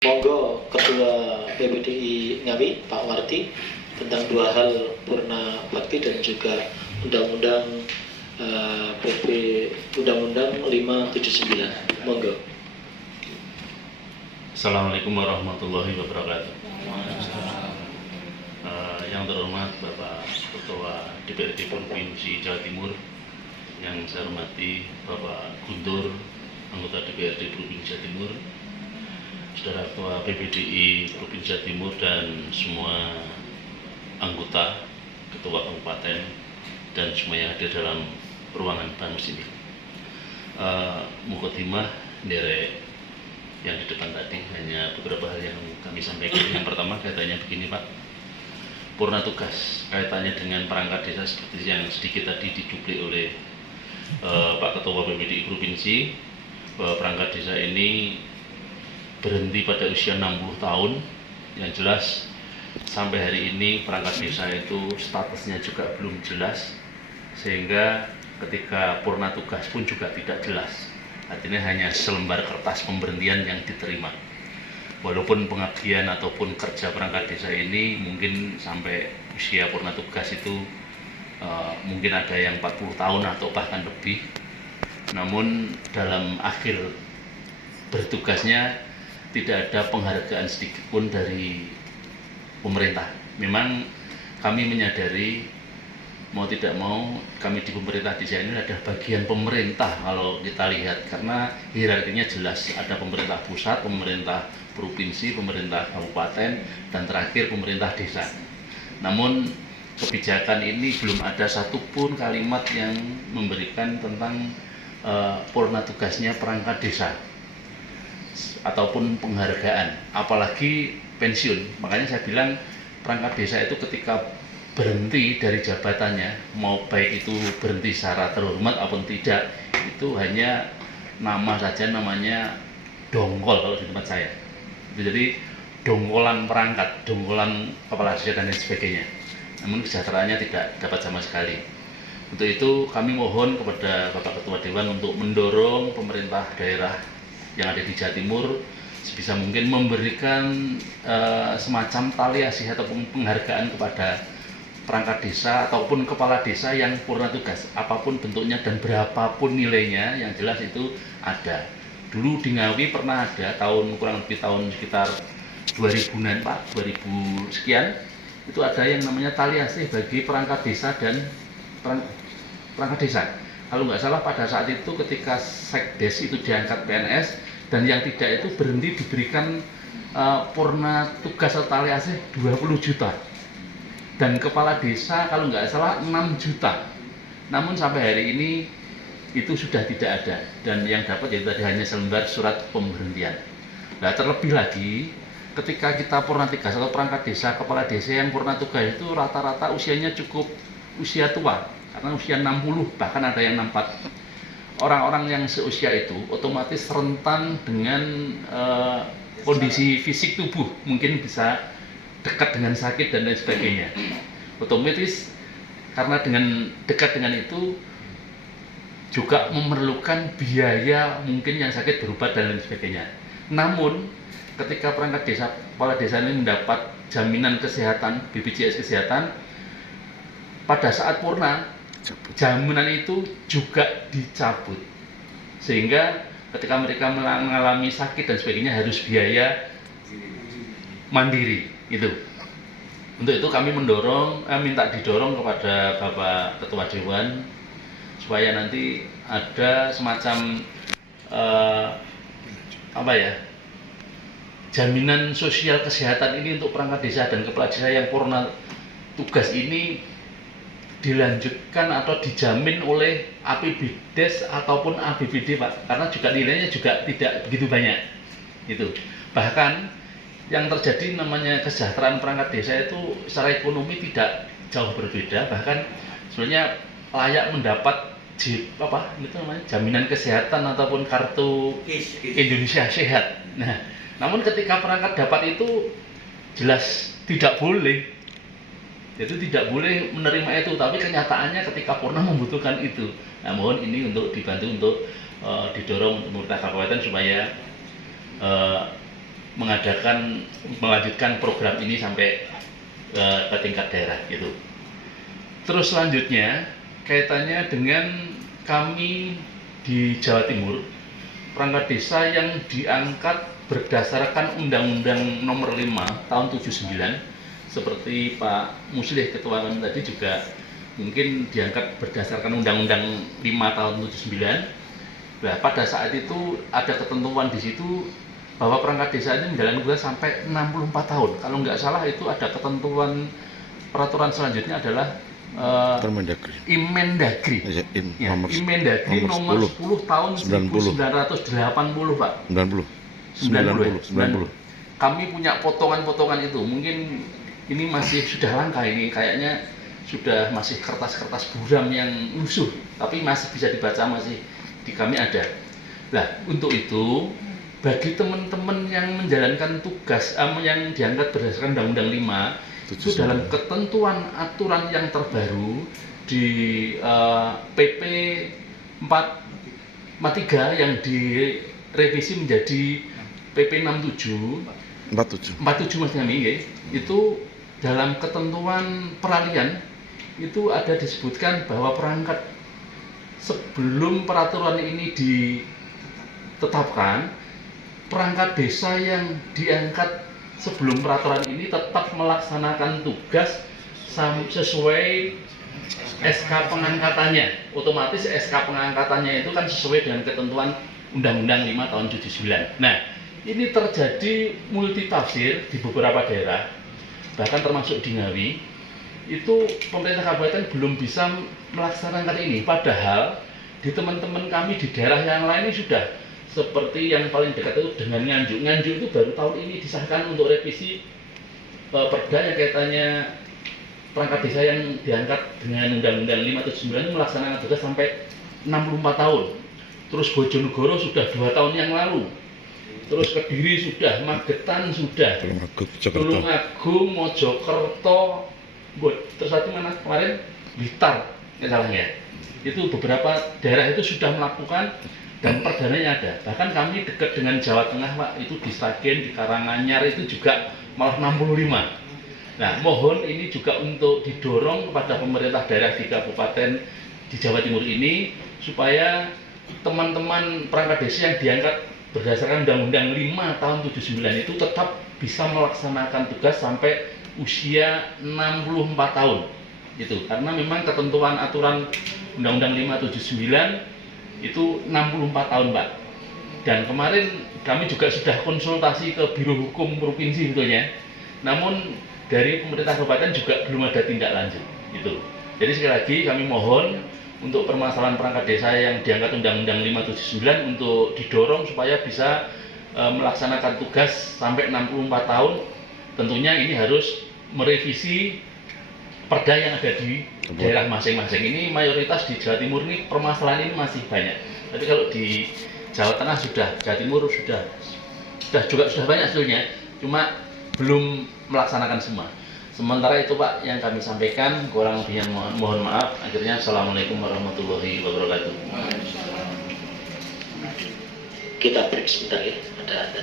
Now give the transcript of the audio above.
Monggo Ketua PBDI Ngawi Pak Warti tentang dua hal Purna Bakti dan juga Undang-Undang PP Undang-Undang 579. Monggo. Assalamualaikum warahmatullahi wabarakatuh. Yang terhormat Bapak Ketua DPRD Provinsi Jawa Timur, yang saya hormati Bapak Guntur, anggota DPRD Provinsi Jawa Timur, Saudara Ketua PBDI Provinsi Jawa Timur, dan semua anggota, ketua kabupaten, dan semua yang hadir dalam ruangan Banus ini. Mukadimah derek yang di depan tadi, hanya beberapa hal yang kami sampaikan. Yang pertama kaitannya begini Pak, purna tugas kaitannya dengan perangkat desa seperti yang sedikit tadi diduplik oleh Pak Ketua PBDI Provinsi, bahwa perangkat desa ini berhenti pada usia 60 tahun. Yang jelas sampai hari ini perangkat desa itu statusnya juga belum jelas, sehingga ketika purna tugas pun juga tidak jelas. Artinya hanya selembar kertas pemberhentian yang diterima. Walaupun pengabdian ataupun kerja perangkat desa ini mungkin sampai usia purna tugas itu mungkin ada yang 40 tahun atau bahkan lebih. Namun dalam akhir bertugasnya tidak ada penghargaan sedikit pun dari pemerintah. Memang kami menyadari, mau tidak mau, kami di pemerintah desa ini adalah bagian pemerintah kalau kita lihat, karena hierarkinya jelas, ada pemerintah pusat, pemerintah provinsi, pemerintah kabupaten, dan terakhir pemerintah desa. Namun kebijakan ini belum ada satupun kalimat yang memberikan tentang purna tugasnya perangkat desa ataupun penghargaan, apalagi pensiun. Makanya saya bilang perangkat desa itu ketika berhenti dari jabatannya, mau baik itu berhenti secara terhormat ataupun tidak, itu hanya nama saja, namanya dongkol kalau di tempat saya. Jadi dongkolan perangkat, dongkolan kepala desa dan lain sebagainya. Namun kesejahteraannya tidak dapat sama sekali. Untuk itu kami mohon kepada Bapak Ketua Dewan untuk mendorong pemerintah daerah yang ada di Jawa Timur sebisa mungkin memberikan semacam tali asih ataupun penghargaan kepada perangkat desa ataupun kepala desa yang purna tugas, apapun bentuknya dan berapapun nilainya, yang jelas itu ada. Dulu di Ngawi pernah ada kurang lebih tahun sekitar 2000-an Pak, 2000 sekian, itu ada yang namanya tali asih bagi perangkat desa dan perangkat desa. Kalau nggak salah pada saat itu ketika Sekdes itu diangkat PNS, dan yang tidak itu berhenti diberikan purna tugas atau tali asih 20 juta. Dan kepala desa kalau nggak salah 6 juta. Namun sampai hari ini itu sudah tidak ada. Dan yang dapat yaitu tadi hanya selembar surat pemberhentian. Nah, terlebih lagi ketika kita purna tugas atau perangkat desa, kepala desa yang purna tugas itu rata-rata usianya cukup usia tua. Karena usia 60, bahkan ada yang 64. Orang-orang yang seusia itu otomatis rentan dengan kondisi fisik tubuh, mungkin bisa dekat dengan sakit dan lain sebagainya. Otomatis karena dengan dekat dengan itu juga memerlukan biaya mungkin yang sakit berobat dan lain sebagainya. Namun ketika perangkat desa, kepala desa ini mendapat jaminan kesehatan, BPJS kesehatan, pada saat purna jaminan itu juga dicabut, sehingga ketika mereka mengalami sakit dan sebagainya harus biaya mandiri itu. Untuk itu kami minta didorong kepada Bapak Ketua Dewan supaya nanti ada semacam jaminan sosial kesehatan ini untuk perangkat desa dan kepala desa yang purna tugas ini dilanjutkan atau dijamin oleh APBDes ataupun APBD Pak, karena juga nilainya juga tidak begitu banyak itu. Bahkan yang terjadi namanya kesejahteraan perangkat desa itu secara ekonomi tidak jauh berbeda, bahkan sebenarnya layak mendapat jaminan kesehatan ataupun kartu Indonesia Sehat. Nah, namun ketika perangkat dapat itu jelas tidak boleh. Jadi tidak boleh menerima itu, tapi kenyataannya ketika purna membutuhkan itu. Nah, mohon ini untuk dibantu untuk didorong pemerintah kabupaten supaya melanjutkan program ini sampai ke tingkat daerah gitu. Terus selanjutnya kaitannya dengan kami di Jawa Timur, perangkat desa yang diangkat berdasarkan Undang-Undang Nomor 5 Tahun 79, seperti Pak Muslih Ketua kami tadi juga mungkin diangkat berdasarkan Undang-Undang 5 Tahun 79. Nah, pada saat itu ada ketentuan di situ bahwa perangkat desa ini menjalani tugas sampai 64 tahun. Kalau nggak salah itu ada ketentuan peraturan selanjutnya adalah Permendagri. Imendagri. Ya, Imendagri nomor 10 tahun 1980, Pak. 90. Kami punya potongan-potongan itu. Mungkin ini masih sudah langka, ini kayaknya sudah masih kertas-kertas buram yang lusuh, tapi masih bisa dibaca, masih di kami ada. Nah, untuk itu bagi teman-teman yang menjalankan tugas yang diangkat berdasarkan Undang-Undang 5 itu dalam ketentuan aturan yang terbaru di PP 43 yang direvisi menjadi PP 47 Mas kami ya, itu dalam ketentuan peralihan itu ada disebutkan bahwa perangkat sebelum peraturan ini ditetapkan, perangkat desa yang diangkat sebelum peraturan ini tetap melaksanakan tugas sesuai SK pengangkatannya. Otomatis SK pengangkatannya itu kan sesuai dengan ketentuan Undang-Undang 5 Tahun 79. Nah, ini terjadi multitafsir di beberapa daerah, bahkan termasuk di Ngawi. Itu pemerintah kabupaten belum bisa melaksanakan ini, padahal di teman-teman kami di daerah yang lain ini sudah, seperti yang paling dekat itu dengan Nganjuk. Nganjuk itu baru tahun ini disahkan untuk revisi perda yang kaitannya perangkat desa yang diangkat dengan Undang-Undang 579 melaksanakan tugas sampai 64 tahun. Terus Bojonegoro sudah 2 tahun yang lalu. Terus Kediri sudah, Magetan sudah, Tulungagung, Mojokerto, terus satu mana kemarin Blitar, misalnya. Itu beberapa daerah itu sudah melakukan dan perdananya ada. Bahkan kami dekat dengan Jawa Tengah, Pak, itu di Sragen, di Karanganyar itu juga malah 65. Nah, mohon ini juga untuk didorong kepada pemerintah daerah di kabupaten di Jawa Timur ini supaya teman-teman perangkat desa yang diangkat berdasarkan Undang-Undang 5 Tahun 79 itu tetap bisa melaksanakan tugas sampai usia 64 tahun. Gitu. Karena memang ketentuan aturan Undang-Undang 579 itu 64 tahun, Pak. Dan kemarin kami juga sudah konsultasi ke Biro Hukum Provinsi sebetulnya. Namun dari pemerintah kabupaten juga belum ada tindak lanjut gitu. Jadi sekali lagi kami mohon untuk permasalahan perangkat desa yang diangkat Undang-Undang 579 untuk didorong supaya bisa melaksanakan tugas sampai 64 tahun. Tentunya ini harus merevisi perda yang ada di daerah masing-masing. Ini mayoritas di Jawa Timur ini permasalahan ini masih banyak. Tapi kalau di Jawa Tengah Jawa Timur sudah banyak sebetulnya, cuma belum melaksanakan semua. Sementara itu, Pak, yang kami sampaikan, kurang lebihnya mohon maaf. Akhirnya assalamualaikum warahmatullahi wabarakatuh. Kita break sebentar ya, ada.